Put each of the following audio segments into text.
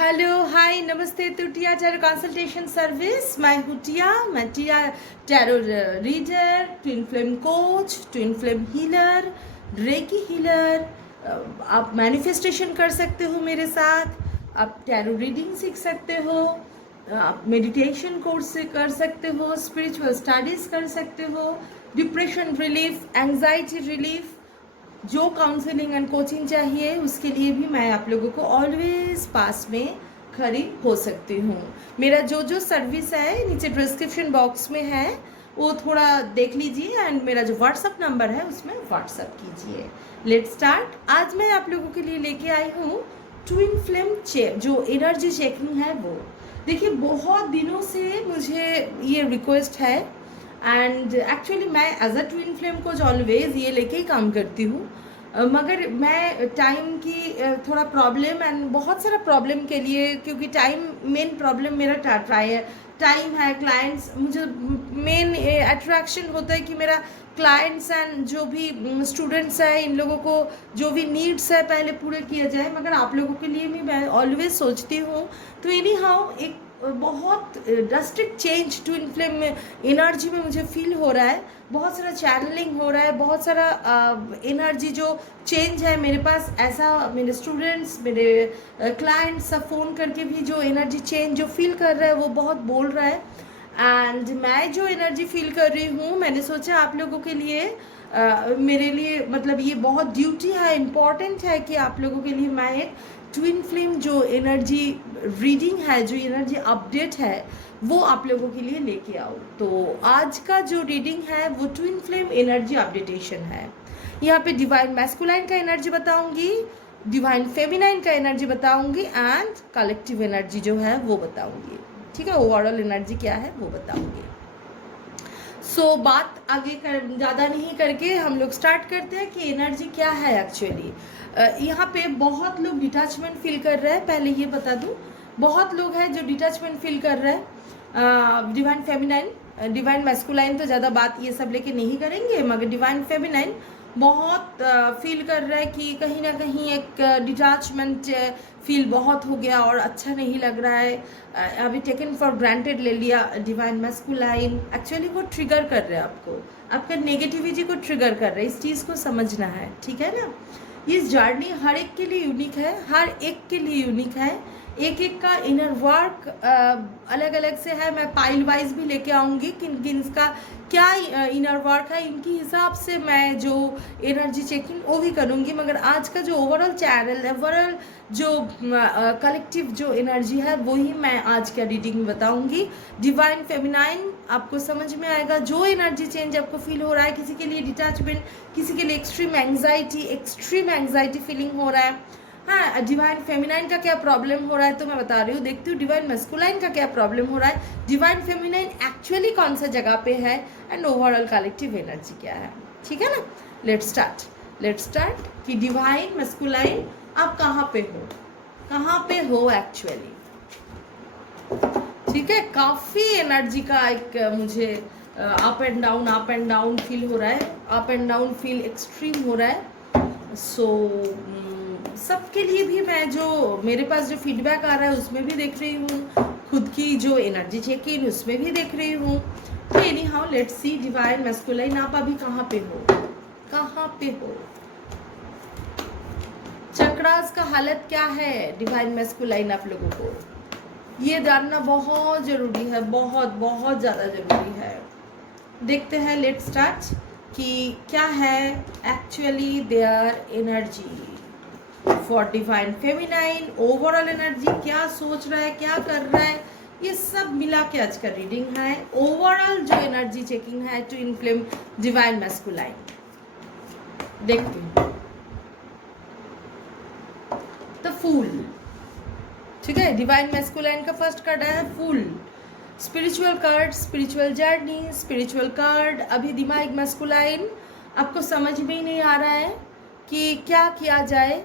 Hello hi नमस्ते तो टिया tarot consultation service मैं Tia tarot reader, twin flame coach, twin flame healer, reiki healer. आप manifestation कर सकते हो मेरे साथ, आप टैरो रीडिंग सीख सकते हो, आप मेडिटेशन कोर्स से कर सकते हो, स्पिरिचुअल स्टडीज़ कर सकते हो, डिप्रेशन रिलीफ, एंजाइटी रिलीफ, जो काउंसलिंग एंड कोचिंग चाहिए उसके लिए भी मैं आप लोगों को ऑलवेज पास में खड़ी हो सकती हूँ। मेरा जो जो सर्विस है नीचे डिस्क्रिप्शन बॉक्स में है, वो थोड़ा देख लीजिए एंड मेरा जो व्हाट्सअप नंबर है उसमें व्हाट्सअप कीजिए। Let start. आज मैं आप लोगों के लिए लेके आई हूँ ट्विन फ्लेम चेक, जो एनर्जी चेकिंग है वो। देखिए बहुत दिनों से मुझे ये रिक्वेस्ट है एंड एक्चुअली मैं as a twin flame coach always ये लेके ही काम करती हूँ, मगर मैं टाइम की थोड़ा प्रॉब्लम एंड बहुत सारा प्रॉब्लम के लिए, क्योंकि टाइम मेन प्रॉब्लम मेरा टाइम है। क्लाइंट्स मुझे मेन अट्रैक्शन होता है कि मेरा क्लाइंट्स एंड जो भी स्टूडेंट्स है इन लोगों को जो भी नीड्स है पहले पूरे किया जाए, मगर आप लोगों के लिए भी मैं ऑलवेज सोचती हूँ। तो एनी हाउ एक बहुत ड्रास्टिक चेंज ट्विन फ्लेम में एनर्जी में मुझे फील हो रहा है, बहुत सारा चैनलिंग हो रहा है, बहुत सारा एनर्जी जो चेंज है मेरे पास। ऐसा मेरे स्टूडेंट्स, मेरे क्लाइंट्स सब फ़ोन करके भी जो एनर्जी चेंज जो फील कर रहा है वो बहुत बोल रहा है। एंड मैं जो एनर्जी फील कर रही हूँ, मैंने सोचा आप लोगों के लिए मेरे लिए मतलब ये बहुत ड्यूटी है, इम्पॉर्टेंट है कि आप लोगों के लिए मैं एक ट्विन फ्लेम जो एनर्जी रीडिंग है, जो एनर्जी अपडेट है वो आप लोगों के लिए लेके आओ। तो आज का जो रीडिंग है वो ट्विन फ्लेम एनर्जी अपडेटेशन है। यहाँ पे डिवाइन मैस्कुलाइन का एनर्जी बताऊंगी, डिवाइन फेमिनाइन का एनर्जी बताऊंगी एंड कलेक्टिव एनर्जी जो है वो बताऊंगी। ठीक है, ओवरऑल एनर्जी क्या है वो बताऊंगी। सो बात आगे ज़्यादा नहीं करके हम लोग स्टार्ट करते हैं कि एनर्जी क्या है एक्चुअली। यहाँ पे बहुत लोग डिटैचमेंट फील कर रहे हैं, पहले ये बता दूँ, बहुत लोग हैं जो डिटैचमेंट फील कर रहे हैं। डिवाइन फेमिनाइन, डिवाइन मैस्कुलाइन तो ज़्यादा बात ये सब लेके नहीं करेंगे, मगर डिवाइन फेमिनाइन बहुत फील कर रहा है कि कहीं ना कहीं एक डिटैचमेंट फील बहुत हो गया और अच्छा नहीं लग रहा है। अभी टेकन फॉर ग्रांटेड ले लिया। डिवाइन मैस्कुलाइन एक्चुअली वो ट्रिगर कर रहे हैं आपको, आपका नेगेटिविटी को ट्रिगर कर रहे हैं। इस चीज़ को समझना है, ठीक है ना। ये जर्नी हर एक के लिए यूनिक है, हर एक के लिए यूनिक है, एक एक का इनर वर्क अलग अलग से है। मैं पाइल वाइज भी लेके आऊँगी किन किन इसका क्या इनर वर्क है, इनकी हिसाब से मैं जो एनर्जी चेकिंग वो भी करूँगी। मगर आज का जो ओवरऑल चैनल, ओवरऑल जो कलेक्टिव जो एनर्जी है वही मैं आज का रीडिंग में बताऊँगी। डिवाइन फेमिनाइन आपको समझ में आएगा, जो एनर्जी चेंज आपको फील हो रहा है, किसी के लिए डिटैचमेंट, किसी के लिए एक्सट्रीम एंग्जाइटी फीलिंग हो रहा है। हाँ, डिवाइन फेमिनाइन का क्या प्रॉब्लम हो रहा है तो मैं बता रही हूँ, देखती हूँ डिवाइन मैस्कुलाइन का क्या प्रॉब्लम हो रहा है, डिवाइन फेमिनाइन एक्चुअली कौन सा जगह पे है एंड ओवरऑल कलेक्टिव एनर्जी क्या है। ठीक है ना। लेट स्टार्ट कि डिवाइन मैस्कुलाइन आप कहाँ पे हो एक्चुअली। ठीक है, काफ़ी एनर्जी का एक मुझे अप एंड डाउन फील हो रहा है, up and down feel extreme हो रहा है। सो सबके लिए भी मैं जो मेरे पास जो फीडबैक आ रहा है उसमें भी देख रही हूँ, खुद की जो एनर्जी चेक इन उसमें भी देख रही हूँ। तो any how let's see divine masculine आप अभी कहाँ पे हो, चक्रास का हालत क्या है डिवाइन मैस्कुलाइन आप लोगों को, ये जानना बहुत ज़रूरी है, बहुत ज़्यादा ज़रूरी है। देखते हैं, लेट स्टार्ट कि क्या है actually their energy for divine feminine. Overall energy क्या सोच रहा है, क्या कर रहा है, ये सब मिला के आज का रीडिंग है। ओवरऑल जो एनर्जी चेकिंग है ट्विन फ्लेम डिवाइन मैस्कुलाइन, देखते हैं। द फूल, ठीक है, डिवाइन मैस्कुलाइन का फर्स्ट कार्ड है fool. Spiritual card, spiritual journey, spiritual card. अभी दिमाग मैस्कुलाइन आपको समझ में ही नहीं आ रहा है कि क्या किया जाए,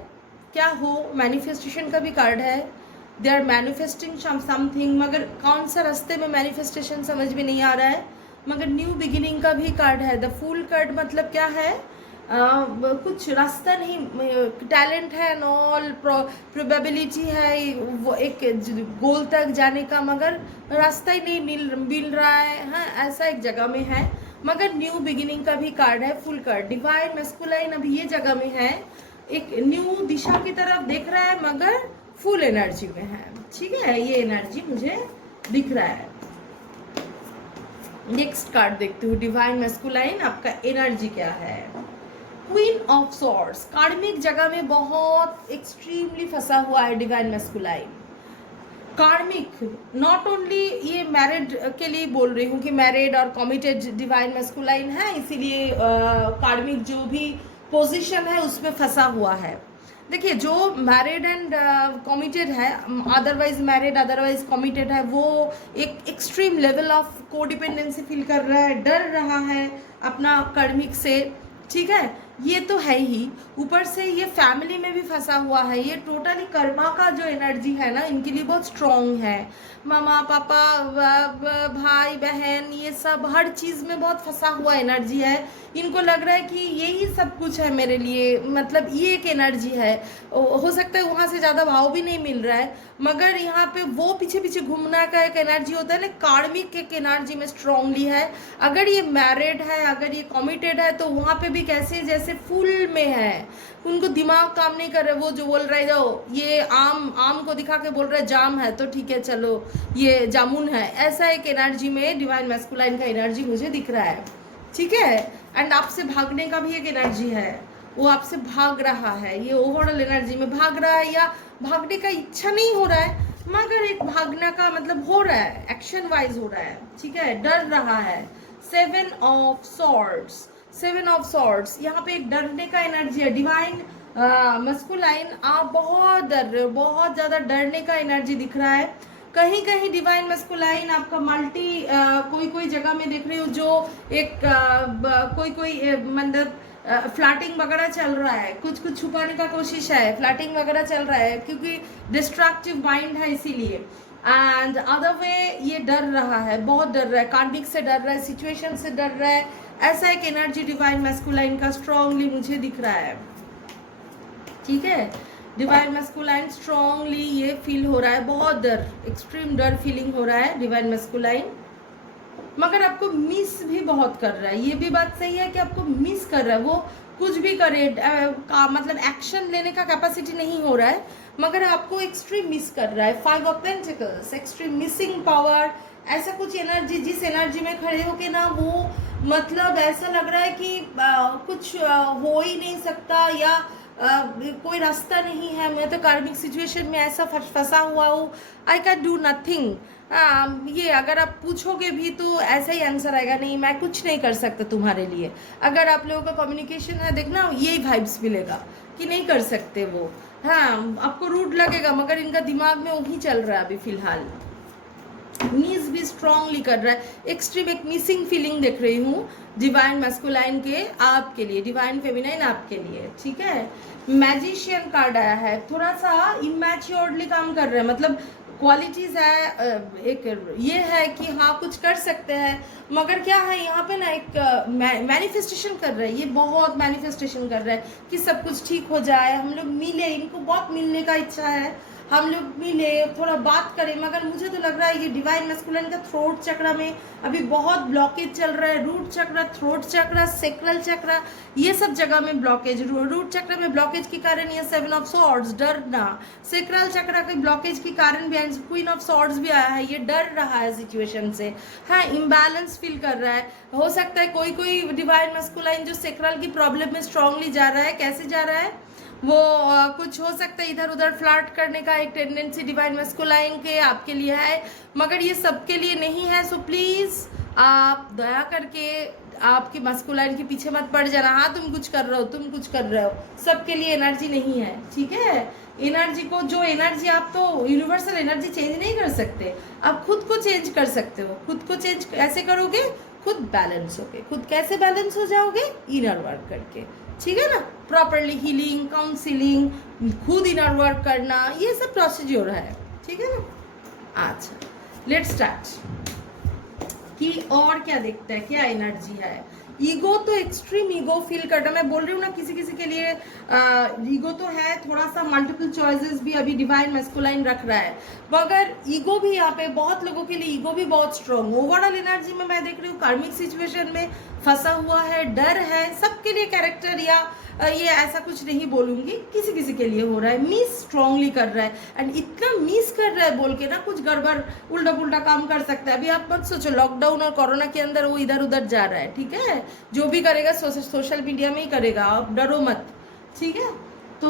क्या हो। मैनिफेस्टेशन का भी कार्ड है, दे आर मैनिफेस्टिंग समथिंग, मगर कौन सा रास्ते में मैनिफेस्टेशन समझ में नहीं आ रहा है। मगर न्यू बिगिनिंग का भी कार्ड है। द फूल कार्ड मतलब क्या है, कुछ रास्ता नहीं, टैलेंट है एंड ऑल, प्रोबेबिलिटी है वो एक गोल तक जाने का, मगर रास्ता ही नहीं मिल रहा है। हाँ, ऐसा एक जगह में है, मगर न्यू बिगिनिंग का भी कार्ड है, फुल कार्ड। डिवाइन मैस्कुलाइन अभी ये जगह में है, एक न्यू दिशा की तरफ देख रहा है, मगर फुल एनर्जी में है। ठीक है, ये एनर्जी मुझे दिख रहा है। नेक्स्ट कार्ड देखते हूँ, डिवाइन मैस्कुलाइन आपका एनर्जी क्या है। क्वीन ऑफ सॉर्ड्स, कार्मिक जगह में बहुत एक्सट्रीमली फंसा हुआ है डिवाइन मैस्कुलाइन। कार्मिक, नॉट ओनली ये मैरिड के लिए बोल रही हूँ कि मैरिड और कमिटेड डिवाइन मैस्कुलाइन है, इसीलिए कार्मिक जो भी पोजीशन है उसमें फंसा हुआ है। देखिए, जो मैरिड एंड कमिटेड है, अदरवाइज मैरिड अदरवाइज कमिटेड है, वो एक extreme level of codependency feel कर रहा है, डर रहा है अपना कर्मिक से। ठीक है, ये तो है ही, ऊपर से ये फैमिली में भी फंसा हुआ है। ये टोटली कर्मा का जो एनर्जी है ना, इनके लिए बहुत स्ट्रॉन्ग है। मामा पापा भाई बहन, ये सब हर चीज़ में बहुत फंसा हुआ एनर्जी है। इनको लग रहा है कि यही सब कुछ है मेरे लिए, मतलब ये एक एनर्जी है। हो सकता है वहाँ से ज़्यादा भाव भी नहीं मिल रहा है, मगर यहाँ पे वो पीछे पीछे घूमना का एक एनर्जी होता है ना, कार्मिक एक एनर्जी में स्ट्रांगली है। अगर ये मैरिड है, अगर ये कमिटेड है, तो वहाँ पे भी कैसे जैसे फुल में है, उनको दिमाग काम नहीं कर रहे। वो जो बोल रहे जो ये आम को दिखा के बोल रहे जाम है, तो ठीक है चलो ये जामुन है, ऐसा एक एनर्जी में डिवाइन मैस्कुलाइन का एनर्जी मुझे दिख रहा है। ठीक है, एंड आपसे भागने का भी एक एनर्जी है, वो आपसे भाग रहा है। ये ओवरऑल एनर्जी में भाग रहा है, या भागने का इच्छा नहीं हो रहा है, मगर एक भागना का मतलब हो रहा है, एक्शन वाइज हो रहा है। ठीक है, डर रहा है। 7 ऑफ सॉर्ड्स, 7 ऑफ सॉर्ड्स, यहाँ पे एक डरने का एनर्जी है। डिवाइन मैस्कुलाइन, आप बहुत डर रहे हो, बहुत ज़्यादा डरने का एनर्जी दिख रहा है। कहीं कहीं डिवाइन मैस्कुलाइन आपका मल्टी कोई जगह में देख रही हो, जो एक कोई मतलब फ्लैटिंग वगैरह चल रहा है, कुछ छुपाने का कोशिश है, फ्लैटिंग वगैरह चल रहा है, क्योंकि डिस्ट्रैक्टिव माइंड है इसीलिए। एंड अदर वे ये डर रहा है, बहुत डर रहा है, कार्मिक से डर रहा है, सिचुएशन से डर रहा है। ऐसा एक एनर्जी डिवाइन मैस्कुलाइन का स्ट्रांगली मुझे दिख रहा है। ठीक है, डिवाइन मैस्कुलाइन स्ट्रांगली ये फील हो रहा है, बहुत डर, एक्सट्रीम डर फीलिंग हो रहा है डिवाइन मैस्कुलाइन, मगर आपको मिस भी बहुत कर रहा है। ये भी बात सही है कि आपको मिस कर रहा है, वो कुछ भी करे मतलब एक्शन लेने का कैपेसिटी नहीं हो रहा है, मगर आपको एक्सट्रीम मिस कर रहा है। 5 of pentacles, extreme missing power, ऐसा कुछ एनर्जी, जिस एनर्जी में खड़े होके ना वो मतलब ऐसा लग रहा है कि कुछ हो ही नहीं सकता, या कोई रास्ता नहीं है, मैं तो कार्मिक सिचुएशन में ऐसा फंसा हुआ हूँ, आई कैन डू नथिंग। ये अगर आप पूछोगे भी तो ऐसा ही आंसर आएगा, नहीं मैं कुछ नहीं कर सकता तुम्हारे लिए। अगर आप लोगों का कम्युनिकेशन है, देखना यही वाइब्स मिलेगा कि नहीं कर सकते वो। हाँ, आपको रूड लगेगा, मगर इनका दिमाग में वही चल रहा है अभी फिलहाल। मिस भी स्ट्रांगली कर रहा है, एक्सट्रीम एक मिसिंग फीलिंग देख रही हूँ डिवाइन मैस्कुलाइन के आपके लिए, डिवाइन फेमिनाइन आपके लिए। ठीक है, मैजिशियन कार्ड आया है, थोड़ा सा इमैच्योर्डली काम कर रहा है, मतलब क्वालिटीज़ है, एक ये है कि हाँ कुछ कर सकते हैं, मगर क्या है यहाँ पे ना एक मैनिफेस्टेशन कर रहा है, ये बहुत मैनिफेस्टेशन कर रहा है कि सब कुछ ठीक हो जाए, हम लोग मिले, इनको बहुत मिलने का इच्छा है, हम लोग मिले, थोड़ा बात करें। मगर मुझे तो लग रहा है ये डिवाइन मैस्कुलाइन का थ्रोट चक्र में अभी बहुत ब्लॉकेज चल रहा है। रूट चक्र, थ्रोट चक्र, सेक्रल चक्र, ये सब जगह में ब्लॉकेज। रूट चक्र में ब्लॉकेज के कारण ये 7 ऑफ सॉर्ड्स, डरना। सेक्रल चक्र के ब्लॉकेज के कारण भी क्वीन ऑफ सॉर्ड्स भी आया है, ये डर रहा है सिचुएशन से। हाँ, इम्बैलेंस फील कर रहा है। हो सकता है कोई डिवाइन मैस्कुलाइन जो सेक्रल की प्रॉब्लम में स्ट्रांगली जा रहा है, कैसे जा रहा है वो कुछ हो सकता है इधर उधर फ्लर्ट करने का एक टेंडेंसी डिवाइन मैस्कुलाइन के आपके लिए है, मगर ये सबके लिए नहीं है। सो प्लीज़ आप दया करके आपकी मैस्कुलाइन के पीछे मत पड़ जाना। हाँ, तुम कुछ कर रहे हो, तुम कुछ कर रहे हो, सबके लिए एनर्जी नहीं है। ठीक है, एनर्जी को, जो एनर्जी आप तो यूनिवर्सल एनर्जी चेंज नहीं कर सकते, आप खुद को चेंज कर सकते हो। खुद को चेंज कैसे करोगे? खुद बैलेंस होगे। खुद कैसे बैलेंस हो जाओगे? इनर वर्क करके। ठीक है ना, प्रॉपरली हीलिंग, काउंसिलिंग, खुद इनर वर्क करना, ये सब प्रोसीजर है। ठीक है ना। अच्छा, लेट्स स्टार्ट कि और क्या देखता है, क्या एनर्जी है। ईगो तो एक्सट्रीम ईगो फील करना, मैं बोल रही हूँ ना, किसी किसी के लिए ईगो तो है, थोड़ा सा मल्टीपल चॉइसेस भी अभी डिवाइन मैस्कुलाइन रख रहा है, मगर ईगो भी यहाँ पे बहुत लोगों के लिए ईगो भी बहुत स्ट्रॉन्ग। ओवरऑल एनर्जी में मैं देख रही हूँ कार्मिक सिचुएशन में फंसा हुआ है, डर है, सबके लिए कैरेक्टर या ये ऐसा कुछ नहीं बोलूंगी, किसी किसी के लिए हो रहा है, मिस स्ट्रांगली कर रहा है, एंड इतना मिस कर रहा है बोल के ना कुछ गड़बड़ उल्टा पुल्टा काम कर सकता है। अभी आप मत सोचो लॉकडाउन और कोरोना के अंदर वो इधर उधर जा रहा है, ठीक है, जो भी करेगा सोशल मीडिया में ही करेगा, आप डरो मत, ठीक है। तो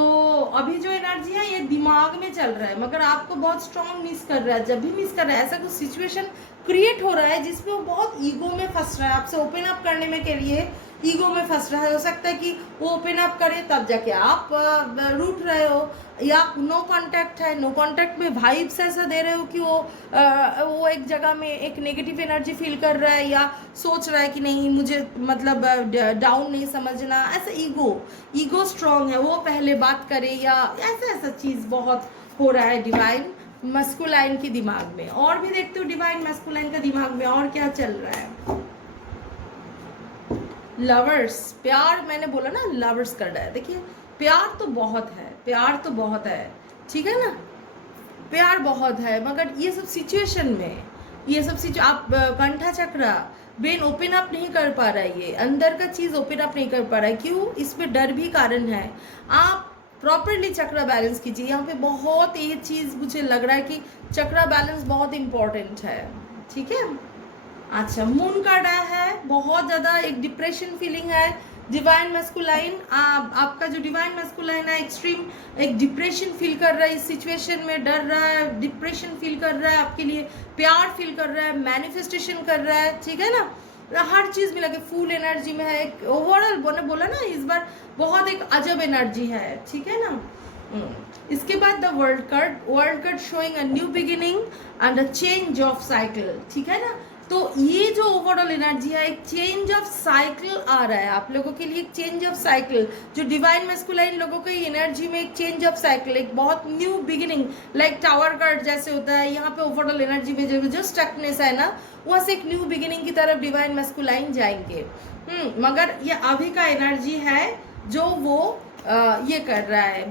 अभी जो एनर्जी है ये दिमाग में चल रहा है, मगर आपको बहुत स्ट्रांग मिस कर रहा है। जब भी मिस कर रहा है ऐसा कुछ सिचुएशन क्रिएट हो रहा है जिसमें वो बहुत ईगो में फंस रहा है, आपसे ओपन अप करने में के लिए ईगो में फंस रहा है। हो सकता है कि वो ओपन अप करे तब जाके आप रूठ रहे हो, या नो कांटेक्ट है, नो कांटेक्ट में वाइब्स ऐसा दे रहे हो कि वो एक जगह में एक नेगेटिव एनर्जी फील कर रहा है, या सोच रहा है कि नहीं मुझे मतलब डाउन नहीं समझना, ऐसा ईगो स्ट्रांग है, वो पहले बात करे, या ऐसा चीज़ बहुत हो रहा है डिवाइन मस्कुलाइन के दिमाग में। और भी देखते हो डिवाइन मस्कुलाइन का दिमाग में और क्या चल रहा है। लवर्स, प्यार मैंने बोला ना लवर्स कर रहा है, देखिए प्यार तो बहुत है, प्यार तो बहुत है, ठीक है ना, प्यार बहुत है, मगर ये सब सिचुएशन में आप कंठा चक्रा ब्रेन ओपन अप नहीं कर पा रहा है, ये अंदर का चीज़ ओपन अप नहीं कर पा रहा है। क्यों? इसमें डर भी कारण है। आप प्रॉपरली चक्रा बैलेंस कीजिए। यहाँ पे बहुत ये चीज़ मुझे लग रहा है कि चक्रा बैलेंस बहुत इंपॉर्टेंट है, ठीक है। अच्छा, मून कार्ड आया है, बहुत ज़्यादा एक डिप्रेशन फीलिंग है। डिवाइन मैस्कुलाइन, आपका जो डिवाइन मैस्कुलाइन है एक्सट्रीम एक डिप्रेशन फील कर रहा है, इस सिचुएशन में डर रहा है, डिप्रेशन फील कर रहा है, आपके लिए प्यार फील कर रहा है, मैनिफेस्टेशन कर रहा है, ठीक है ना, हर चीज़ मिला के फुल एनर्जी में है। एक ओवरऑल बोला ना इस बार बहुत एक अजब एनर्जी है, ठीक है ना। इसके बाद the world card showing a new beginning and a change of cycle, ठीक है ना। तो ये जो ओवरऑल एनर्जी है एक चेंज ऑफ साइकिल आ रहा है आप लोगों के लिए, एक चेंज ऑफ साइकिल जो डिवाइन मैस्कुलाइन लोगों की एनर्जी में एक चेंज ऑफ साइकिल, एक बहुत new beginning, like tower card जैसे होता है। यहाँ पे ओवरऑल एनर्जी में जो स्टकनेस है ना, वहाँ से एक न्यू बिगिनिंग की तरफ डिवाइन मैस्कुलाइन जाएंगे। मगर ये अभी का एनर्जी है जो वो ये कर रहा है,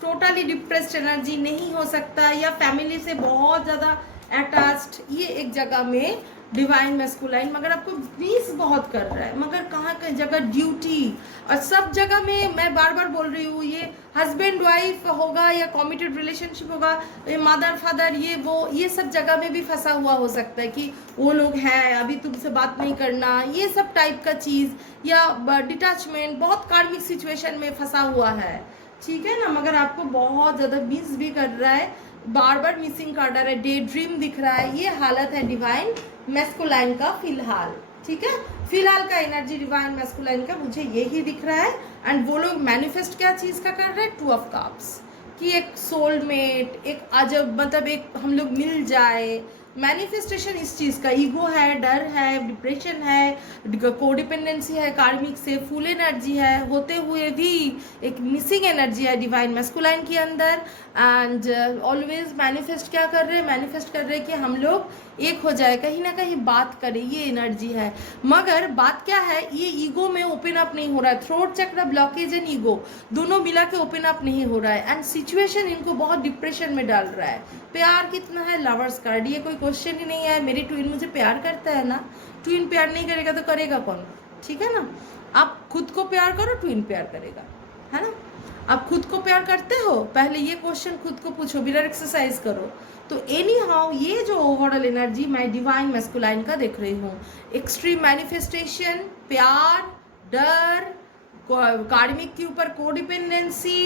टोटली डिप्रेस्ड एनर्जी नहीं हो सकता, या फैमिली से बहुत ज़्यादा अटैच्ड, ये एक जगह में डिवाइन मैस्कुलाइन, मगर आपको मिस बहुत कर रहा है, मगर कहाँ कहीं जगह ड्यूटी और सब जगह में मैं बार बार बोल रही हूँ, ये हस्बैंड वाइफ होगा या कमिटेड रिलेशनशिप होगा, ये मदर फादर, ये सब जगह में भी फंसा हुआ हो सकता है कि वो लोग हैं अभी तुमसे बात नहीं करना, ये सब टाइप का चीज़, या डिटैचमेंट, बहुत कार्मिक सिचुएशन में फंसा हुआ है, ठीक है ना। मगर आपको बहुत ज़्यादा मिस भी कर रहा है, बार बार मिसिंग कार्ड आ रहा है, डे ड्रीम दिख रहा है, ये हालत है डिवाइन मैस्कुलाइन का फिलहाल, ठीक है। फिलहाल का एनर्जी डिवाइन मैस्कुलाइन का मुझे यही दिख रहा है। एंड वो लोग मैनिफेस्ट क्या चीज़ का कर रहे हैं, 2 ऑफ कप्स, कि एक सोलमेट, एक अजब मतलब एक हम लोग मिल जाए, मैनिफेस्टेशन इस चीज़ का, ईगो है, डर है, डिप्रेशन है, कोडिपेंडेंसी है, कार्मिक से फुल एनर्जी है, होते हुए भी एक मिसिंग एनर्जी है डिवाइन मैस्कुलाइन के अंदर। एंड ऑलवेज मैनिफेस्ट क्या कर रहे हैं, मैनिफेस्ट कर रहे हैं कि हम लोग एक हो जाए, कहीं ना कहीं बात करें, ये एनर्जी है। मगर बात क्या है, ये ईगो में ओपन अप नहीं हो रहा है, थ्रोट चक्र ब्लॉकेज एंड ईगो दोनों मिला के ओपन अप नहीं हो रहा है, एंड सिचुएशन इनको बहुत डिप्रेशन में डाल रहा है। प्यार कितना है, लवर्स कार्ड, ये कोई क्वेश्चन ही नहीं है। मेरी ट्विन मुझे प्यार करता है ना, ट्विन प्यार नहीं करेगा तो करेगा कौन, ठीक है ना। आप खुद को प्यार करो, ट्विन प्यार करेगा, है ना। आप खुद को प्यार करते हो, पहले ये क्वेश्चन खुद को पूछो, मिरर एक्सरसाइज करो। तो एनी हाउ ये जो ओवरऑल एनर्जी मैं डिवाइन मैस्कुलाइन का देख रही हूँ, एक्सट्रीम मैनिफेस्टेशन, प्यार, डर, कार्मिक के ऊपर कोडिपेंडेंसी,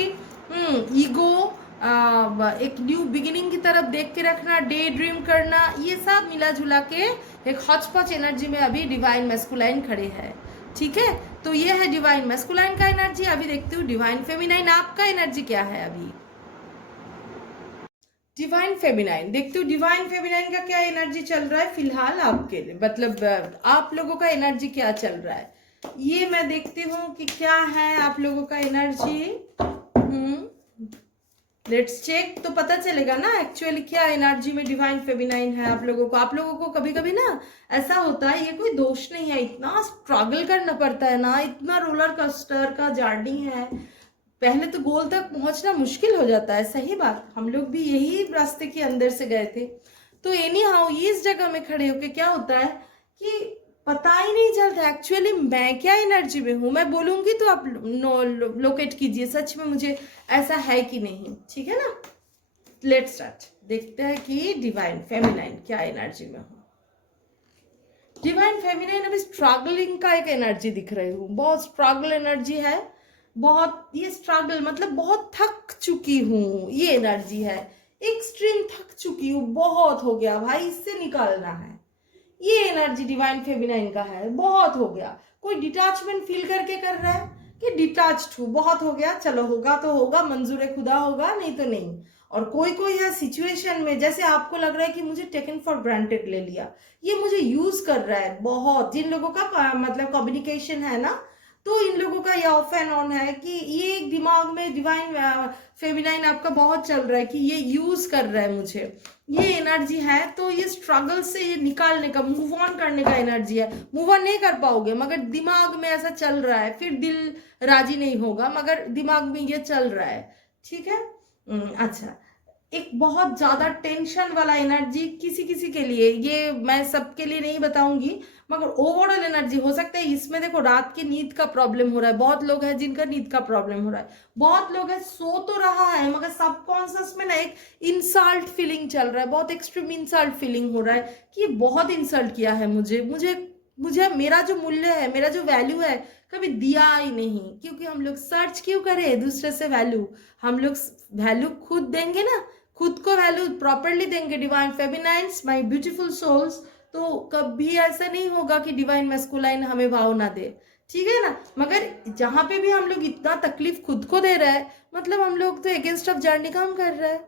ईगो, एक न्यू बिगिनिंग की तरफ देख के रखना, डे ड्रीम करना, ये सब मिला जुला के एक हॉचपॉच एनर्जी में अभी डिवाइन मैस्कुलाइन खड़े हैं, ठीक है। तो ये है डिवाइन मैस्कुलाइन का एनर्जी। अभी देखती हूँ डिवाइन फेमिनाइन, आपका एनर्जी क्या है अभी। डिवाइन फेमिनाइन देखती हूँ, डिवाइन फेमिनाइन का क्या एनर्जी चल रहा है फिलहाल आपके लिए, मतलब आप लोगों का एनर्जी क्या चल रहा है, ये मैं देखती हूँ कि क्या है आप लोगों का एनर्जी। लेट्स चेक, तो पता चलेगा ना एक्चुअली क्या एनर्जी में डिवाइन फेमिनाइन है आप लोगों को। आप लोगों को कभी कभी ना ऐसा होता है, ये कोई दोष नहीं है, इतना स्ट्रगल करना पड़ता है ना, इतना रोलर कोस्टर का जर्नी है, पहले तो गोल तक पहुंचना मुश्किल हो जाता है। सही बात, हम लोग भी यही रास्ते के अंदर से गए थे। तो एनी हाउ ये इस जगह में खड़े होके क्या होता है कि पता ही नहीं चलता एक्चुअली मैं क्या एनर्जी में हूं। मैं बोलूंगी तो आप लोकेट कीजिए सच में मुझे ऐसा है कि नहीं, ठीक है ना। लेट्स स्टार्ट, देखते हैं कि डिवाइन फेमिनाइन क्या एनर्जी में हूँ। डिवाइन फेमिनाइन अभी स्ट्रगलिंग का एक एनर्जी दिख रही हूँ, बहुत स्ट्रगल एनर्जी है, बहुत ये स्ट्रगल मतलब बहुत थक चुकी हूँ, ये एनर्जी है, एक्सट्रीम थक चुकी हूँ, बहुत हो गया भाई, इससे निकालना है, ये एनर्जी डिवाइन फेमिनाइन का है। बहुत हो गया, कोई डिटैचमेंट फील करके कर रहा है कि डिटैच्ड हूँ, बहुत हो गया, चलो होगा तो होगा, मंजूर खुदा होगा, नहीं तो नहीं। और कोई कोई है सिचुएशन में जैसे आपको लग रहा है कि मुझे टेकन फॉर ग्रांटेड ले लिया, ये मुझे यूज कर रहा है बहुत। जिन लोगों का मतलब कम्युनिकेशन है ना, तो इन लोगों का ये ऑफ एंड ऑन है कि ये एक दिमाग में डिवाइन फेमिनाइन आपका बहुत चल रहा है कि ये यूज कर रहा है मुझे, ये एनर्जी है। तो ये स्ट्रगल से ये निकालने का, मूव ऑन करने का एनर्जी है। मूव ऑन नहीं कर पाओगे मगर दिमाग में ऐसा चल रहा है, फिर दिल राजी नहीं होगा मगर दिमाग में ये चल रहा है, ठीक है। अच्छा, एक बहुत ज्यादा टेंशन वाला एनर्जी किसी किसी के लिए, ये मैं सबके लिए नहीं बताऊंगी मगर ओवरऑल एनर्जी हो सकता है इसमें। देखो रात की नींद का प्रॉब्लम हो रहा है, बहुत लोग हैं जिनका नींद का प्रॉब्लम हो रहा है, बहुत लोग हैं सो तो रहा है मगर सबकॉन्शियस में ना एक इंसल्ट फीलिंग चल रहा है, बहुत एक्सट्रीम इंसल्ट फीलिंग हो रहा है कि बहुत इंसल्ट किया है मुझे, मुझे मेरा जो मूल्य है, मेरा जो वैल्यू है कभी दिया ही नहीं। क्योंकि हम लोग सर्च क्यों करें दूसरे से वैल्यू, हम लोग वैल्यू खुद देंगे ना, खुद को वैल्यू प्रॉपरली देंगे। डिवाइन फेमिनाइन्स माय ब्यूटीफुल सोल्स, तो कभी ऐसा नहीं होगा कि डिवाइन मैस्कुलाइन हमें भाव ना दे, ठीक है ना। मगर जहां पे भी हम लोग इतना तकलीफ खुद को दे रहे हैं, मतलब हम लोग तो अगेंस्ट ऑफ जर्नी काम कर रहे हैं।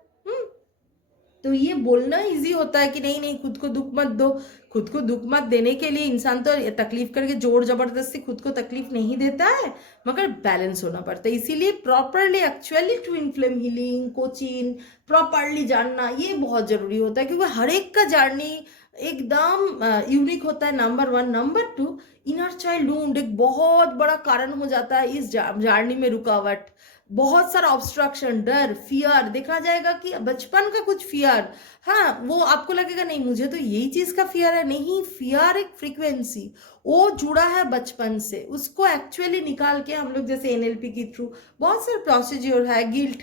तो ये बोलना इजी होता है कि नहीं नहीं खुद को दुख मत दो, खुद को दुख मत देने के लिए इंसान तो तकलीफ करके जोर जबरदस्ती खुद को तकलीफ नहीं देता है, मगर बैलेंस होना पड़ता है। इसीलिए properly actually twin flame healing coaching properly जानना ये बहुत जरूरी होता है, क्योंकि हर एक का जर्नी एकदम यूनिक होता है, number 1। Number 2, inner child wound एक बहुत बड़ा कारण हो जाता है इस जर्नी में, रुकावट, बहुत सारा ऑब्स्ट्रक्शन, डर, फियर देखा जाएगा कि बचपन का कुछ फियर, हाँ वो आपको लगेगा नहीं मुझे तो यही चीज का फियर है, नहीं, फियर एक फ्रीक्वेंसी, वो जुड़ा है बचपन से, उसको एक्चुअली निकाल के हम लोग जैसे एनएलपी के थ्रू बहुत सारे प्रोसीजर है, गिल्ट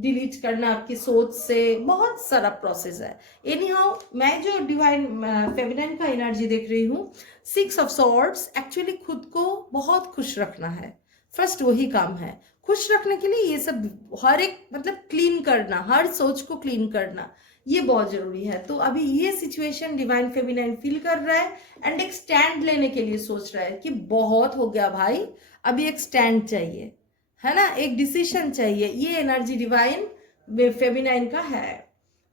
डिलीट करना आपकी सोच से, बहुत सारा प्रोसेस है। एनी हाउ मैं जो डिवाइन फेमिनाइन का एनर्जी देख रही हूँ, 6 ऑफ सॉर्ड्स, एक्चुअली खुद को बहुत खुश रखना है, फर्स्ट वही काम है। खुश रखने के लिए ये सब हर एक मतलब क्लीन करना, हर सोच को क्लीन करना ये बहुत जरूरी है। तो अभी ये सिचुएशन डिवाइन फेमिनाइन फील कर रहा है एंड एक स्टैंड लेने के लिए सोच रहा है कि बहुत हो गया भाई, अभी एक स्टैंड चाहिए, है ना, एक डिसीजन चाहिए। ये एनर्जी डिवाइन फेमिनाइन का है,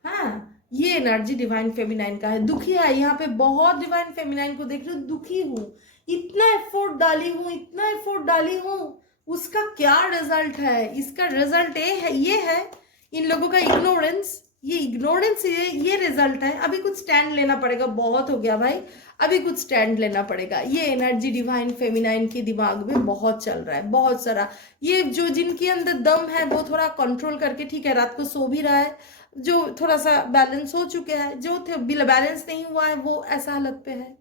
हाँ ये एनर्जी डिवाइन फेमिनाइन का है। दुखी है यहाँ पे, बहुत डिवाइन फेमिनाइन को देख रही हूँ, दुखी हूँ, इतना एफर्ट डाली हूँ, इतना एफर्ट डाली हूँ, उसका क्या रिजल्ट है, इसका रिजल्ट ये है इन लोगों का इग्नोरेंस, ये इग्नोरेंस ये रिजल्ट है। अभी कुछ स्टैंड लेना पड़ेगा, बहुत हो गया भाई, अभी कुछ स्टैंड लेना पड़ेगा। ये एनर्जी डिवाइन फेमिनाइन के दिमाग में बहुत चल रहा है, बहुत सारा। ये जो जिनके अंदर दम है वो थोड़ा कंट्रोल करके, ठीक है रात को सो भी रहा है, जो थोड़ा सा बैलेंस हो चुके हैं, जो बैलेंस नहीं हुआ है वो ऐसा हालत पे है।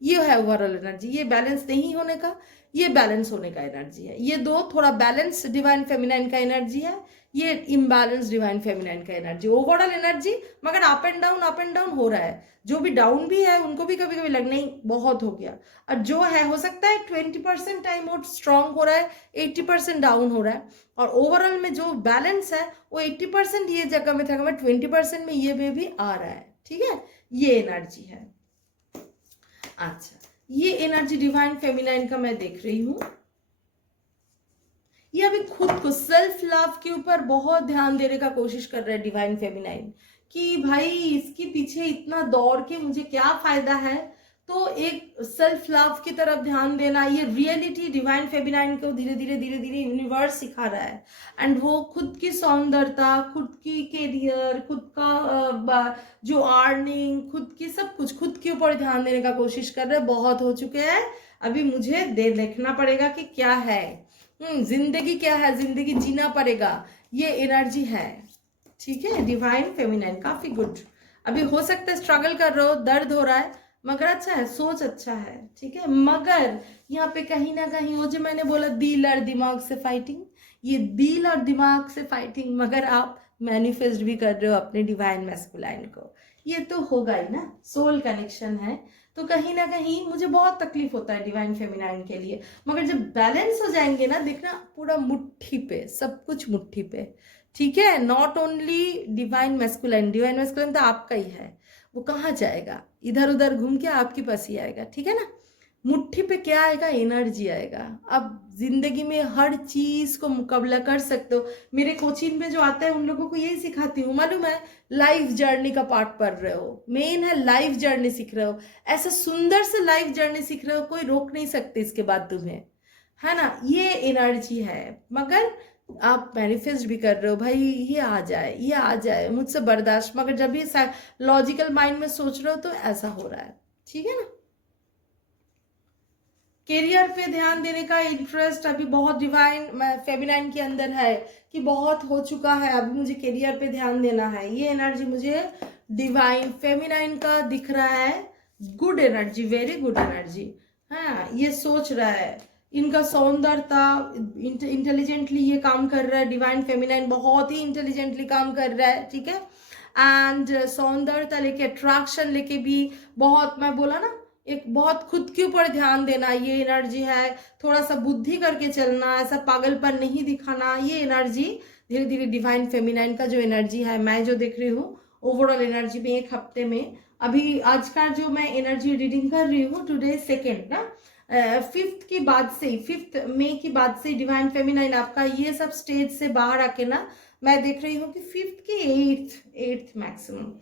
ये है ओवरऑल एनर्जी, ये बैलेंस नहीं होने का, ये बैलेंस होने का एनर्जी है। ये दो थोड़ा बैलेंस डिवाइन फेमिनाइन का एनर्जी है, ये इम्बैलेंस डिवाइन फेमिनाइन का एनर्जी, ओवरऑल एनर्जी मगर अप एंड डाउन हो रहा है। जो भी डाउन भी है उनको भी कभी कभी लग नहीं बहुत हो गया, और जो है हो सकता है 20% टाइम और स्ट्रांग हो रहा है, 80% डाउन हो रहा है, और ओवरऑल में जो बैलेंस है वो 80% ये जगह में था, 20% में ये में भी आ रहा है, ठीक है, ये एनर्जी है। अच्छा, ये एनर्जी डिवाइन फेमिनाइन का मैं देख रही हूं, ये अभी खुद को सेल्फ लव के ऊपर बहुत ध्यान देने का कोशिश कर रहे हैं डिवाइन फेमिनाइन, कि भाई इसके पीछे इतना दौड़ के मुझे क्या फायदा है, तो एक सेल्फ लव की तरफ ध्यान देना, ये रियलिटी डिवाइन फेमिनाइन को धीरे धीरे यूनिवर्स सिखा रहा है। एंड वो खुद की सौंदर्यता, खुद की कैरियर, खुद का जो अर्निंग, खुद की सब कुछ, खुद के ऊपर ध्यान देने का कोशिश कर रहे हैं। बहुत हो चुके हैं, अभी मुझे देखना पड़ेगा कि क्या है, जिंदगी क्या है, जिंदगी जीना पड़ेगा, ये एनर्जी है। ठीक है, डिवाइन फेमिनाइन काफी गुड। अभी हो सकता है स्ट्रगल कर रहे हो, दर्द हो रहा है, मगर अच्छा है, सोच अच्छा है। ठीक है, मगर यहाँ पे कहीं ना कहीं वो जो मैंने बोला दिल और दिमाग से फाइटिंग, ये दिल और दिमाग से फाइटिंग, मगर आप मैनिफेस्ट भी कर रहे हो अपने डिवाइन मैस्कुलाइन को, ये तो होगा ही ना, सोल कनेक्शन है। तो कहीं ना कहीं मुझे बहुत तकलीफ होता है डिवाइन फेमिनाइन के लिए, मगर जब बैलेंस हो जाएंगे ना, देखना पूरा मुट्ठी पे, सब कुछ मुट्ठी पे। ठीक है, not only divine masculine, divine masculine तो आपका ही है, वो कहाँ जाएगा, इधर उधर घूम के आपके पास ही आएगा। ठीक है ना, मुट्ठी पे क्या आएगा, एनर्जी आएगा। अब जिंदगी में हर चीज को मुकाबला कर सकते हो। मेरे कोचिंग में जो आता है उन लोगों को यही सिखाती हूँ, मालूम है, लाइफ जर्नी का पार्ट पढ़ रहे हो, मेन है लाइफ जर्नी सीख रहे हो, ऐसा सुंदर से लाइफ जर्नी सीख रहे हो, कोई रोक नहीं सकते इसके बाद तुम्हें, है ना, ये एनर्जी है। मगर आप मैनिफेस्ट भी कर रहे हो, भाई ये आ जाए, ये आ जाए, मुझसे बर्दाश्त, मगर जब भी लॉजिकल माइंड में सोच रहे हो तो ऐसा हो रहा है। ठीक है ना, करियर पे ध्यान देने का इंटरेस्ट अभी बहुत डिवाइन फेमिनाइन के अंदर है कि बहुत हो चुका है, अभी मुझे करियर पे ध्यान देना है। ये एनर्जी मुझे डिवाइन फेमिनाइन का दिख रहा है, good energy, very good energy. हाँ, ये सोच रहा है, इनका सौंदर्यता, इंटेलिजेंटली ये काम कर रहा है, डिवाइन फेमिनाइन बहुत ही इंटेलिजेंटली काम कर रहा है। ठीक है, एंड सौंदर्यता लेके, अट्रैक्शन लेके भी बहुत, मैं बोला ना, एक बहुत खुद के ऊपर ध्यान देना, ये एनर्जी है। थोड़ा सा बुद्धि करके चलना, ऐसा पागलपन नहीं दिखाना, ये एनर्जी धीरे धीरे डिवाइन फेमिनाइन का जो एनर्जी है, मैं जो देख रही हूँ ओवरऑल एनर्जी में एक हफ्ते में, अभी आज का जो मैं एनर्जी रीडिंग कर रही हूँ, टुडे 2 ना, 5th की बाद से, 5 मई की बाद से डिवाइन फेमिनाइन आपका ये सब स्टेज से बाहर आके ना, मैं देख रही हूँ कि 5th की 8th मैक्सिमम,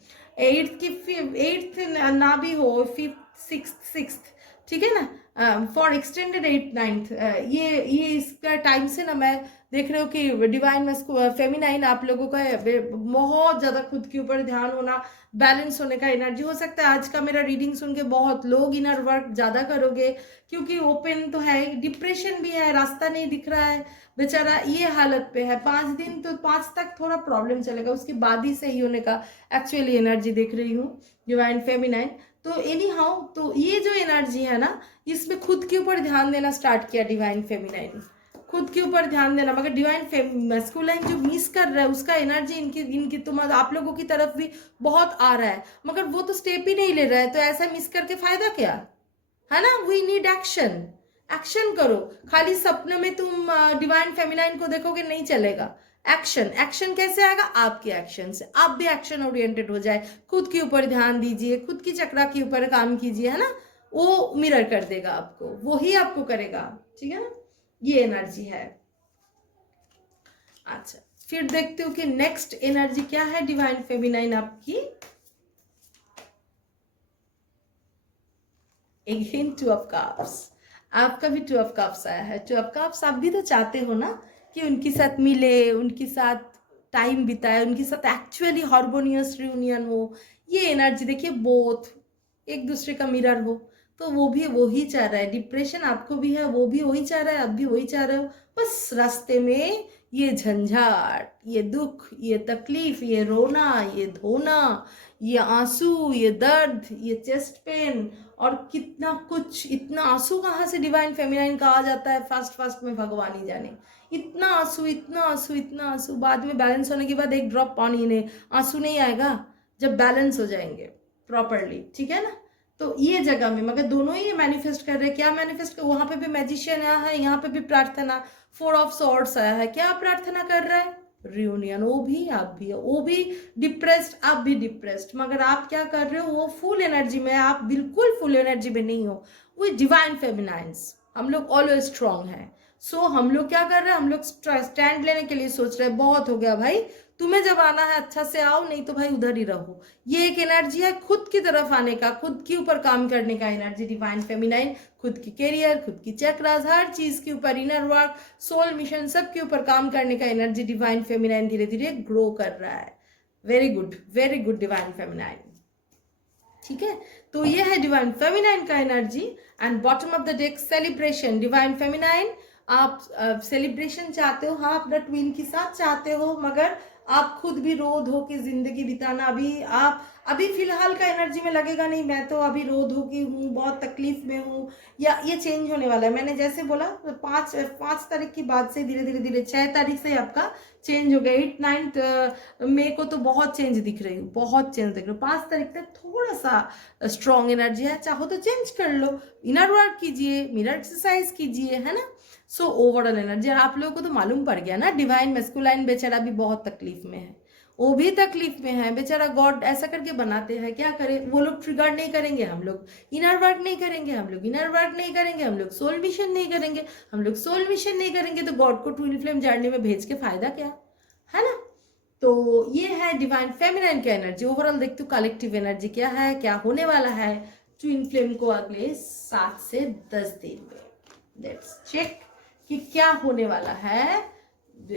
8th ना भी हो, 5th 6th, ठीक है ना, फॉर एक्सटेंडेड 8th 9th, ये इसका टाइम से ना मैं देख रहे हो कि डिवाइन फेमिनाइन आप लोगों का बहुत ज़्यादा खुद के ऊपर ध्यान होना, बैलेंस होने का एनर्जी। हो सकता है आज का मेरा रीडिंग सुन के बहुत लोग इनर वर्क ज़्यादा करोगे, क्योंकि ओपन तो है, डिप्रेशन भी है, रास्ता नहीं दिख रहा है, बेचारा ये हालत पे है। 5 दिन तो 5 तक थोड़ा प्रॉब्लम चलेगा, उसके बाद ही सही होने का एक्चुअली एनर्जी देख रही हूँ डिवाइन फेमिनाइन। तो एनी हाउ, तो ये जो एनर्जी है ना, इसमें खुद के ऊपर ध्यान देना स्टार्ट किया डिवाइन फेमिनाइन, खुद के ऊपर ध्यान देना। मगर डिवाइन मैस्कुलाइन जो मिस कर रहा है, उसका एनर्जी इनकी तुम आप लोगों की तरफ भी बहुत आ रहा है, मगर वो तो स्टेप ही नहीं ले रहा है, तो ऐसा मिस करके फायदा क्या है ना। वी नीड एक्शन, एक्शन करो। खाली सपने में तुम डिवाइन फेमिनाइन को देखोगे नहीं चलेगा। एक्शन, एक्शन कैसे आएगा, आपके एक्शन से। आप भी एक्शन ओरिएंटेड हो जाए, खुद के ऊपर ध्यान दीजिए, खुद की चक्रा के ऊपर काम कीजिए, है ना, वो मिरर कर देगा आपको, वो ही आपको करेगा। ठीक है ना, ये एनर्जी है। अच्छा, फिर देखते हो कि नेक्स्ट एनर्जी क्या है डिवाइन फेमिनाइन आपकी। अगेन 2 ऑफ कप्स, आपका भी 2 ऑफ कप्स आया है। 2 ऑफ कप्स, आप भी तो चाहते हो ना कि उनके साथ मिले, उनके साथ टाइम बिताए, उनके साथ एक्चुअली हार्मोनियस रियूनियन हो। ये एनर्जी देखिए, बोथ एक दूसरे का मिरर हो, तो वो भी वही चाह रहा है। डिप्रेशन आपको भी है, वो भी वही चाह रहा है, आप भी वही चाह रहे हो। बस रास्ते में ये झंझाट, ये दुख, ये तकलीफ, ये रोना, ये धोना, ये आंसू, ये दर्द, ये चेस्ट पेन, और कितना कुछ। इतना आंसू कहाँ से डिवाइन फेमिनाइन का आ जाता है फास्ट में, भगवान ही जाने। इतना आंसू, इतना आंसू, इतना आंसू, बाद में बैलेंस होने के बाद एक ड्रॉप पानी नहीं, आंसू नहीं आएगा जब बैलेंस हो जाएंगे प्रॉपरली। ठीक है ना, तो ये जगह में मगर दोनों ही मैनिफेस्ट कर रहे हैं। क्या मैनिफेस्ट कर, वहां पे भी मैजिशियन आया है, यहाँ पे भी प्रार्थना, 4 ऑफ सॉर्ड्स आया है। क्या प्रार्थना कर रहा है, रियूनियन। वो भी, आप भी, वो भी डिप्रेस्ड, आप भी डिप्रेस्ड, मगर आप क्या कर रहे हो, वो फुल एनर्जी में, आप बिल्कुल फुल एनर्जी में नहीं हो। वो डिवाइन फेमिनाइंस, हम लोग ऑलवेज स्ट्रांग है। सो हम लोग क्या कर रहे हैं, हम लोग स्टैंड लेने के लिए सोच रहे हैं, बहुत हो गया भाई, तुम्हें जब आना है अच्छा से आओ, नहीं तो भाई उधर ही रहो। ये एक एनर्जी है खुद की तरफ आने का, खुद के ऊपर काम करने का एनर्जी डिवाइन फेमिनाइन। खुद की कैरियर, खुद की चक्रास, हर चीज के ऊपर, इनर वर्क, सोल मिशन, सब के ऊपर काम करने का एनर्जी डिवाइन फेमिनाइन धीरे धीरे ग्रो कर रहा है। Very good divine feminine. ठीक है, तो ये है डिवाइन फेमिनाइन का energy. And bottom of the deck celebration divine feminine. आप सेलिब्रेशन चाहते हो, हाँ, अपना ट्विन के साथ चाहते हो, मगर आप खुद भी रो धो के जिंदगी बिताना। अभी फिलहाल का एनर्जी में लगेगा नहीं मैं तो अभी रो धो की हूँ, बहुत तकलीफ में हूँ, या ये चेंज होने वाला है। मैंने जैसे बोला 5 तारीख की बाद से धीरे धीरे धीरे 6 तारीख से आपका चेंज हो गया। 8-9 मई को तो बहुत चेंज दिख रही हूँ, बहुत चेंज दिख रही हूँ। 5 तारीख तक थोड़ा सा स्ट्रॉन्ग एनर्जी है, चाहो तो चेंज कर लो, इनर वर्क कीजिए, मिरर एक्सरसाइज कीजिए, है ना। सो ओवरऑल एनर्जी आप लोगों को तो मालूम पड़ गया ना। डिवाइन मेस्कुलाइन बेचारा भी बहुत तकलीफ में है, वो भी तकलीफ में है बेचारा। गॉड ऐसा करके बनाते हैं, क्या करें। वो लोग ट्रिगर नहीं करेंगे, हम लोग इनर वर्क नहीं करेंगे, हम लोग इनर वर्क नहीं करेंगे, हम लोग सोल मिशन नहीं करेंगे, हम लोग सोल मिशन नहीं करेंगे, तो गॉड को ट्विन फ्लेम जर्नी में भेज के फायदा क्या, है ना। तो ये है डिवाइन फेमिनाइन का एनर्जी। ओवरऑल देखते हो कलेक्टिव एनर्जी क्या है, क्या होने वाला है ट्विन फ्लेम को अगले 7 से 10 दिन में। लेट्स चेक कि क्या होने वाला है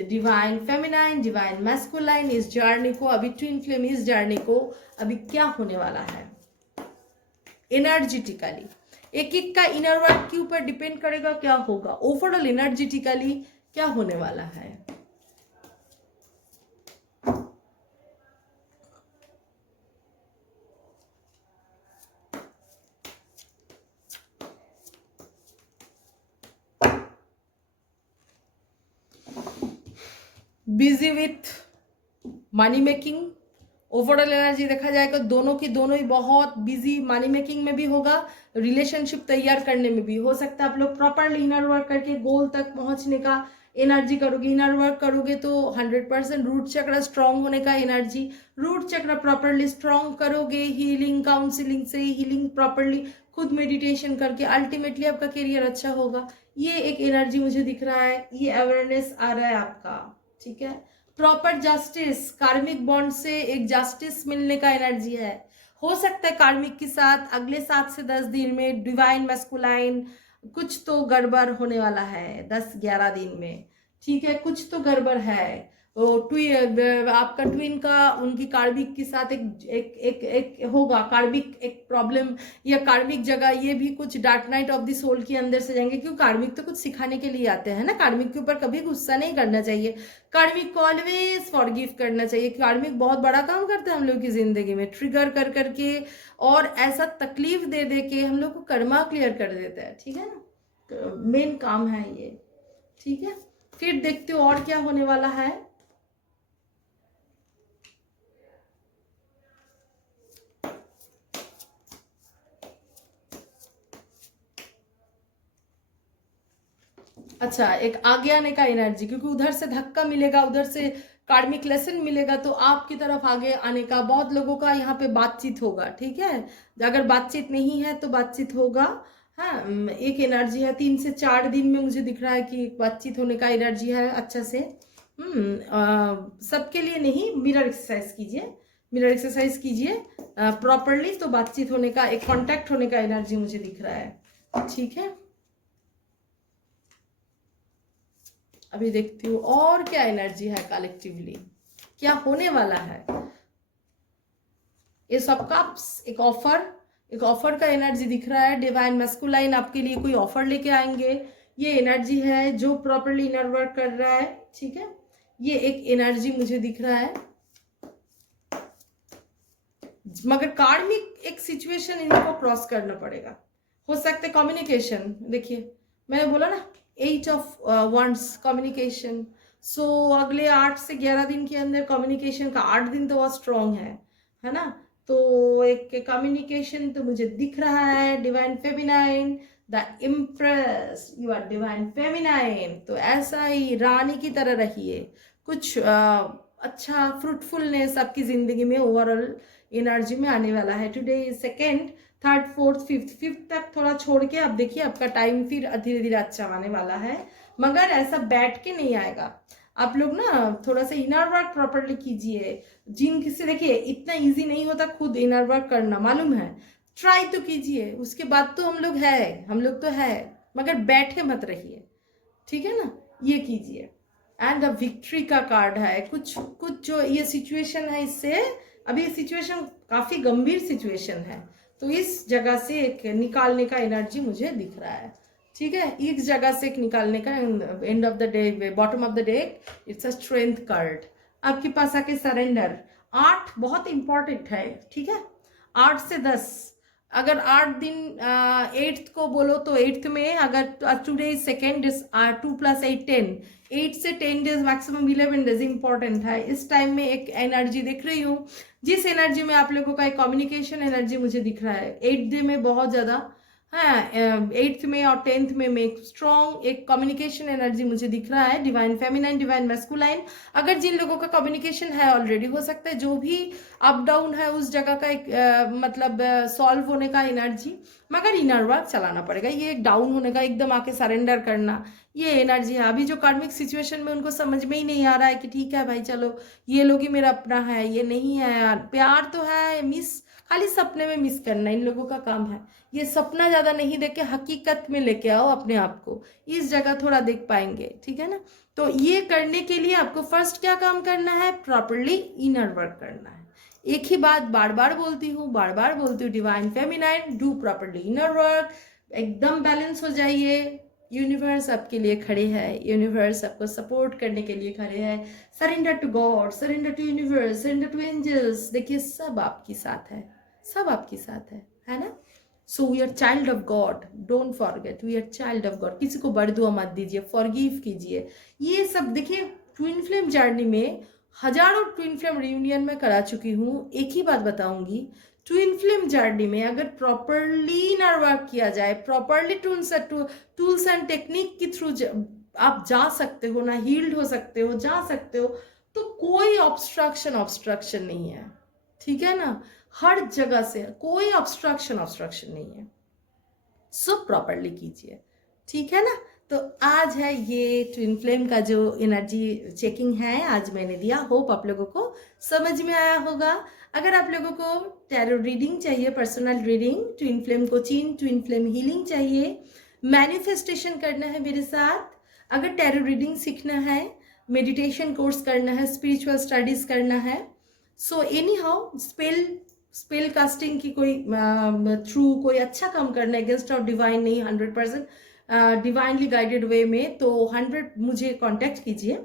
डिवाइन फेमिनाइन, डिवाइन मैस्कुलाइन इस जर्नी को, अभी ट्विन फ्लेम इस जर्नी को अभी क्या होने वाला है एनर्जेटिकली। एक एक का इनर वर्क के ऊपर डिपेंड करेगा क्या होगा। ओवरऑल एनर्जेटिकली क्या होने वाला है। Busy with money making. Overall energy देखा जाएगा दोनों की दोनों ही बहुत बिजी मनी मेकिंग में भी होगा, रिलेशनशिप तैयार करने में भी हो सकता है। आप लोग प्रॉपरली इनर वर्क करके गोल तक पहुंचने का एनर्जी करोगे। इनर वर्क करोगे तो 100% रूट चक्र स्ट्रांग होने का एनर्जी। रूट चक्र प्रॉपरली स्ट्रांग करोगे हीलिंग काउंसलिंग से, हीलिंग प्रॉपरली खुद मेडिटेशन करके, अल्टीमेटली आपका करियर अच्छा होगा। ये एक एनर्जी मुझे दिख रहा है, ये अवेयरनेस आ रहा है आपका। ठीक है, प्रॉपर जस्टिस, कार्मिक बॉन्ड से एक जस्टिस मिलने का एनर्जी है। हो सकता है कार्मिक के साथ अगले 7 से 10 दिन में डिवाइन मैस्कुलाइन कुछ तो गड़बड़ होने वाला है 10-11 दिन में। ठीक है, कुछ तो गड़बड़ है। आपका ट्विन का उनकी कार्मिक के साथ एक होगा कार्मिक एक प्रॉब्लम, या कार्मिक जगह ये भी कुछ dark night of the soul के अंदर से जाएंगे, क्योंकि कार्मिक तो कुछ सिखाने के लिए आते हैं ना। कार्मिक के ऊपर कभी गुस्सा नहीं करना चाहिए, कार्मिक को ऑलवेज फॉरगिव करना चाहिए। कार्मिक बहुत बड़ा काम करता है हम लोग की जिंदगी में, ट्रिगर कर करके और ऐसा तकलीफ दे दे के हम लोग को कर्मा क्लियर कर देता है। ठीक है ना, मेन काम है ये। ठीक है, फिर देखते हो और क्या होने वाला है। अच्छा, एक आगे आने का एनर्जी, क्योंकि उधर से धक्का मिलेगा, उधर से कार्मिक लेसन मिलेगा, तो आपकी तरफ आगे आने का बहुत लोगों का यहाँ पे बातचीत होगा। ठीक है, अगर बातचीत नहीं है तो बातचीत होगा। हाँ, एक एनर्जी है 3 से 4 दिन में मुझे दिख रहा है कि बातचीत होने का एनर्जी है अच्छा से। सबके लिए नहीं, मिरर एक्सरसाइज कीजिए, मिरर एक्सरसाइज कीजिए प्रॉपरली, तो बातचीत होने का, एक कांटेक्ट होने का एनर्जी मुझे दिख रहा है। ठीक है, अभी देखती हूँ और क्या एनर्जी है कलेक्टिवली, क्या होने वाला है। ये सबका एक ऑफर का एनर्जी दिख रहा है। डिवाइन मैस्कुलाइन आपके लिए कोई ऑफर लेके आएंगे। ये एनर्जी है जो प्रॉपरली इनर वर्क कर रहा है। ठीक है, ये एक एनर्जी मुझे दिख रहा है, मगर कार्मिक एक सिचुएशन इनको क्रॉस करना पड़ेगा। हो सकता है कम्युनिकेशन, देखिए मैंने बोला ना 8 ऑफ वंड्स कम्युनिकेशन। सो अगले 8 से 11 दिन के अंदर कम्युनिकेशन का 8 दिन तो बहुत स्ट्रॉन्ग है ना। तो एक कम्युनिकेशन तो मुझे दिख रहा है। Divine feminine, the empress, you are divine feminine. तो ऐसा ही रानी की तरह रहिए, कुछ अच्छा फ्रूटफुलनेस आपकी जिंदगी में ओवरऑल एनर्जी में आने वाला है। Today 2nd, 3rd, 4th, 5th तक थोड़ा छोड़ के आप देखिए आपका टाइम फिर धीरे धीरे अच्छा आने वाला है, मगर ऐसा बैठ के नहीं आएगा। आप लोग ना थोड़ा सा इनर वर्क प्रॉपरली कीजिए। जिन किसी देखिए इतना इजी नहीं होता खुद इनर वर्क करना, मालूम है, ट्राई तो कीजिए, उसके बाद तो हम लोग तो है, मगर बैठे मत रहिए, ठीक है ना, ये कीजिए। एंड द विक्ट्री का कार्ड है, कुछ कुछ जो ये सिचुएशन है, इससे अभी ये सिचुएशन काफी गंभीर सिचुएशन है, तो इस जगह से एक निकालने का एनर्जी मुझे दिख रहा है, ठीक है, इस जगह से एक निकालने का। End of the day, bottom of the deck, it's a strength card, आपके पास आके सरेंडर। 8 बहुत इंपॉर्टेंट है, ठीक है, 8 से 10, अगर 8 दिन 8th को बोलो तो 8th में, अगर टुडे सेकेंड इज 2 + 8 10, 8 से 10 डेज, मैक्सिमम 11 डेज इंपॉर्टेंट है। इस टाइम में एक एनर्जी देख रही हूँ, जिस एनर्जी में आप लोगों का एक कम्युनिकेशन एनर्जी मुझे दिख रहा है 8th डे में बहुत ज़्यादा, हाँ, 8th में और 10th में एक स्ट्रॉन्ग एक कम्युनिकेशन एनर्जी मुझे दिख रहा है, डिवाइन फेमिनाइन, डिवाइन मैस्कुलाइन। अगर जिन लोगों का कम्युनिकेशन है ऑलरेडी, हो सकता है जो भी अप डाउन है उस जगह का एक मतलब सॉल्व होने का एनर्जी, मगर इनर वर्क चलाना पड़ेगा। ये एक डाउन होने का, एकदम आके सरेंडर करना, ये एनर्जी है। अभी जो कार्मिक सिचुएशन में उनको समझ में ही नहीं आ रहा है कि ठीक है भाई चलो ये लोग ही मेरा अपना है, ये नहीं है यार, प्यार तो है, मिस खाली सपने में मिस करना इन लोगों का काम है। ये सपना ज़्यादा नहीं देख के हकीकत में लेके आओ अपने आप को, इस जगह थोड़ा देख पाएंगे, ठीक है ना। तो ये करने के लिए आपको फर्स्ट क्या काम करना है, प्रॉपरली इनर वर्क करना है। एक ही बात बार बार बोलती हूँ, divine feminine, do properly inner work, एकदम बैलेंस हो जाइए। यूनिवर्स आपके लिए खड़े हैं, यूनिवर्स आपको सपोर्ट करने के लिए खड़े हैं। Surrender to God, surrender to universe, surrender to angels, देखिए सब आपके साथ है, सब आपके साथ है ना। So we are child of God, don't forget, we are child of God. किसी को बड़ी दुआ मत दीजिए, फॉरगिव कीजिए। ये सब देखिए, ट्विन फ्लेम जर्नी में हजारों ट्विन फ्लेम रियूनियन में करा चुकी हूँ। एक ही बात बताऊंगी, ट्विन फ्लेम जर्नी में अगर प्रॉपरली इनर वर्क किया जाए, प्रॉपरली टूल्स एंड टेक्निक के थ्रू आप जा सकते हो ना, हील्ड हो सकते हो, जा सकते हो, तो कोई ऑब्स्ट्रक्शन नहीं है, ठीक है ना। हर जगह से कोई ऑब्स्ट्रक्शन नहीं है, सब प्रॉपरली कीजिए, ठीक है ना। तो आज है ये ट्विन फ्लेम का जो एनर्जी चेकिंग है, आज मैंने दिया। होप आप लोगों को समझ में आया होगा। अगर आप लोगों को टैरो रीडिंग चाहिए, personal reading, twin flame coaching, twin flame healing चाहिए, मैनिफेस्टेशन करना है मेरे साथ, अगर टैरो रीडिंग सीखना है, मेडिटेशन कोर्स करना है, स्पिरिचुअल स्टडीज करना है, so any how spell casting की कोई थ्रू कोई अच्छा काम करना है, अगेंस्ट ऑफ डिवाइन नहीं, 100% डिवाइनली गाइडेड वे में, तो 100 मुझे कांटेक्ट कीजिए।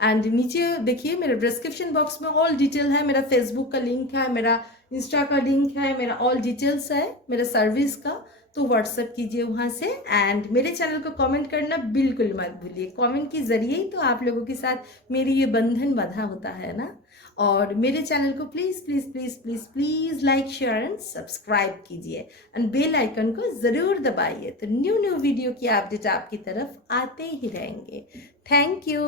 एंड नीचे देखिए मेरे डिस्क्रिप्शन बॉक्स में ऑल डिटेल है, मेरा फेसबुक का लिंक है, मेरा इंस्टा का लिंक है, मेरा ऑल डिटेल्स है मेरा सर्विस का, तो व्हाट्सएप कीजिए वहाँ से। एंड मेरे चैनल को कमेंट करना बिल्कुल मत भूलिए, कमेंट के जरिए ही तो आप लोगों के साथ मेरी ये बंधन बंधा होता है ना। और मेरे चैनल को please please please please please like, share and subscribe कीजिए, एंड बेल आइकन को ज़रूर दबाइए, तो न्यू वीडियो की अपडेट आपकी तरफ आते ही रहेंगे। Thank you.